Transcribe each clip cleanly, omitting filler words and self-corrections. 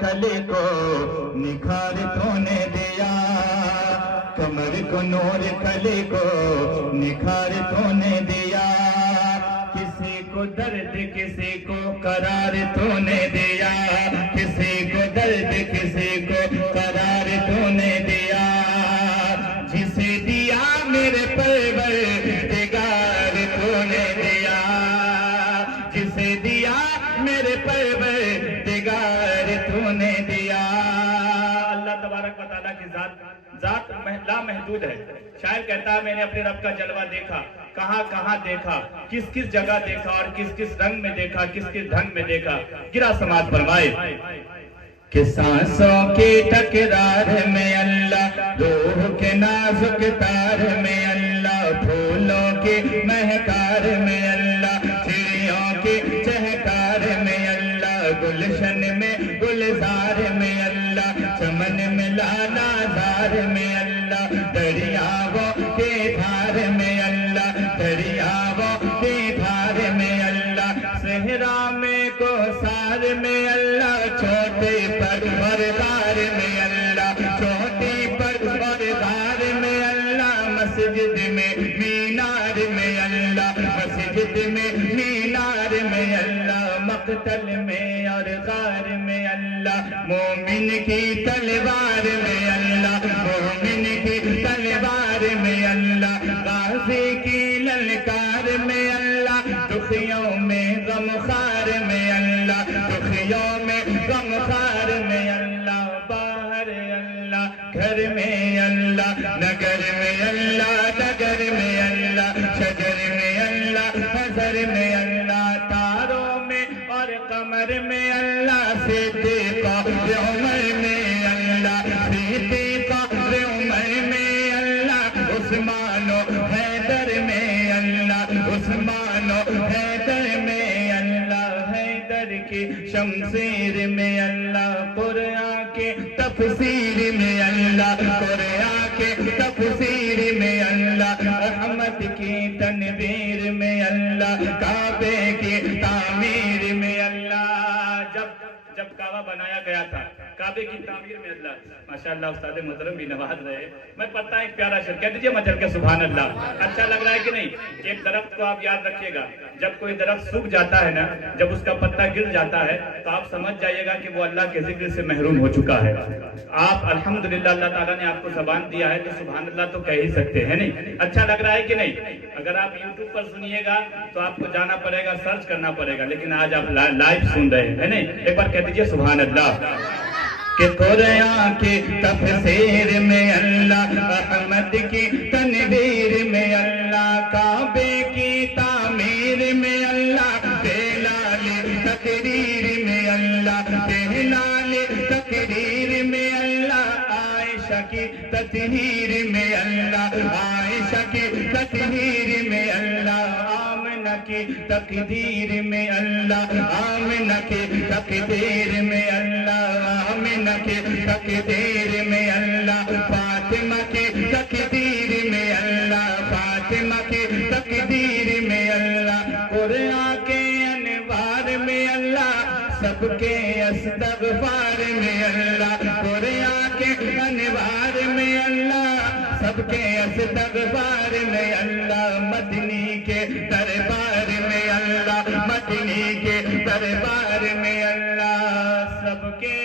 کلی کو نکھار تو نے دیا، کمر کو نور کلی کو نکھار تو نے دیا، کسی کو درد کسی کو قرار تو نے دیا، کسی کو درد کسی کو قرار تو نے دیا، جسے دیا میرے پروردگار تو نے دیا، جسے دیا میرے پروردگار تو نے دیا۔ اللہ تبارک و تعالیٰ کی ذات لا محدود ہے۔ شاعر کہتا ہے میں نے اپنے رب کا جلوہ دیکھا، کہاں کہاں دیکھا، کس کس جگہ دیکھا اور کس کس رنگ میں دیکھا، کس کس ڈھنگ میں دیکھا۔ گرا سماعت فرمائے کہ سانسوں کی تکرار میں اللہ، روح کے نازک تار میں اللہ، پھولوں کی مہکار میں اللہ، چڑیوں کی چہکار میں اللہ، گلشن میں گلزار میں اللہ، چمن میں لالا زار میں اللہ، دریاؤں کے دھار میں اللہ، دریاؤں کے دھار میں اللہ، صحرا میں کوثر میں اللہ، چھوٹے پر اور غار میں اللہ، چھوٹی پر اور غار میں اللہ، مسجد میں مینار میں اللہ، مسجد میں مینار میں اللہ، مقتل میں اور غار میں اللہ، مومن کی تلوار میں اللہ، مومن کی تلوار میں اللہ، غازی کی للکار میں اللہ، دکھیوں میں غمخوار میں اللہ، دکھیوں میں غمخوار میں اللہ، باہر اللہ، گھر میں اللہ، نگر میں اللہ، نگر میں اللہ، شجر میں اللہ، حضر میں اللہ، تاروں میں اور قمر میں اللہ، صدیق عمر میں اللہ، صدیق عمر میں اللہ، عثمان و حیدر میں اللہ، عثمان و حیدر میں اللہ، حیدر کی شمشیر میں اللہ، قرآن کے تفسیر میں اللہ، قرآن کے تفسیر میں اللہ، رحمت کی تنویر میں اللہ، کعبے کی تعمیر میں اللہ۔ جب کعبہ بنایا گیا تھا، کعبے کی تعمیر میں اللہ، ماشاءاللہ استاد محترم بھی نواز رہے۔ میں پڑھتا ایک پیارا شعر، کہہ دیجئے مچل کے سبحان اللہ۔ اچھا لگ رہا ہے کہ نہیں؟ ایک درخت کو آپ یاد رکھیے گا، جب کوئی درخت سوکھ جاتا ہے نا، جب اس کا پتا گر جاتا ہے تو آپ سمجھ جائیے گا کہ وہ اللہ کے ذکر سے محروم ہو چکا ہے۔ آپ الحمدللہ اللہ تعالیٰ نے آپ کو زبان دیا ہے تو سبحان اللہ تو کہہ ہی سکتے ہیں نہیں؟ اچھا لگ رہا ہے کہ نہیں؟ اگر آپ یوٹیوب پر سنیے گا تو آپ کو جانا پڑے گا، سرچ کرنا پڑے گا، لیکن آج آپ لائیو سن رہے ہیں نہیں؟ ایک بار کہہ دیجئے سبحان اللہ۔ کہ قرآن کی تفسیر میں اللہ، احمد کی تنویر میں اللہ، کعبے کی تعمیر میں اللہ، بلال تقریر میں اللہ، بلال تقریر میں اللہ، عائشہ کی تطہیر میں اللہ، عائشہ کی تطہیر میں اللہ، آمنہ کی تقدیر میں اللہ، آمنہ کی تقدیر میں اللہ، آمنہ کی تقدیر میں اللہ، فاطمہ کی تقدیر میں اللہ، فاطمہ کی تقدیر میں اللہ، قرآن کے انوار میں اللہ، سب کے استغفار میں اللہ، قرآن کے انوار میں اللہ، سب کے استغفار میں اللہ، مدنی کے دربار میں اللہ، مدنی کے دربار میں اللہ، سب کے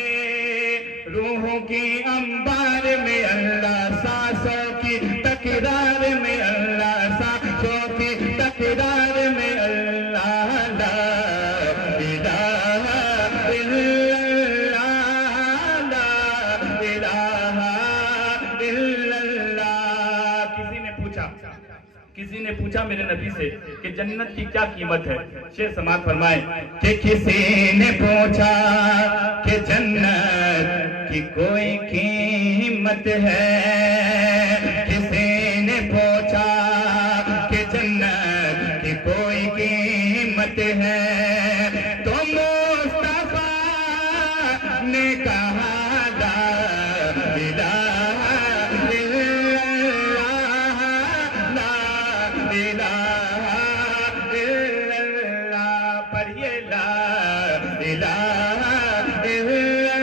روحوں کی انبار میں اللہ، سانسوں کی تکرار میں اللہ، سانسوں کی تکرار میں اللہ، لا الہ الا اللہ، لا الہ الا اللہ۔ کسی نے پوچھا میرے نبی سے کہ جنت کی کیا قیمت ہے؟ شعر سماعت فرمائے کہ کسی نے پوچھا کہ جنت کی کوئی قیمت ہے، کسی نے پوچھا کہ جنت کی کوئی قیمت ہے، تو مصطفیٰ نے کہا لا الہ الا اللہ، لا الہ الا اللہ، پڑھیے لا الہ الا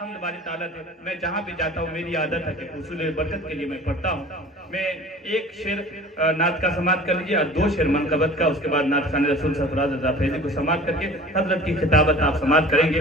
حمد باری تعالیٰ تھے. میں جہاں بھی جاتا ہوں میری عادت ہے کہ حصول برکت کے لیے میں پڑھتا ہوں. میں ایک شعر نعت کا سماعت کر لیجیے اور 2 شعر منقبت کا, اس کے بعد نعت خان رسول سرفراز رضا فیضی کو سماعت کر کے حضرت کی خطابت آپ سماعت کریں گے.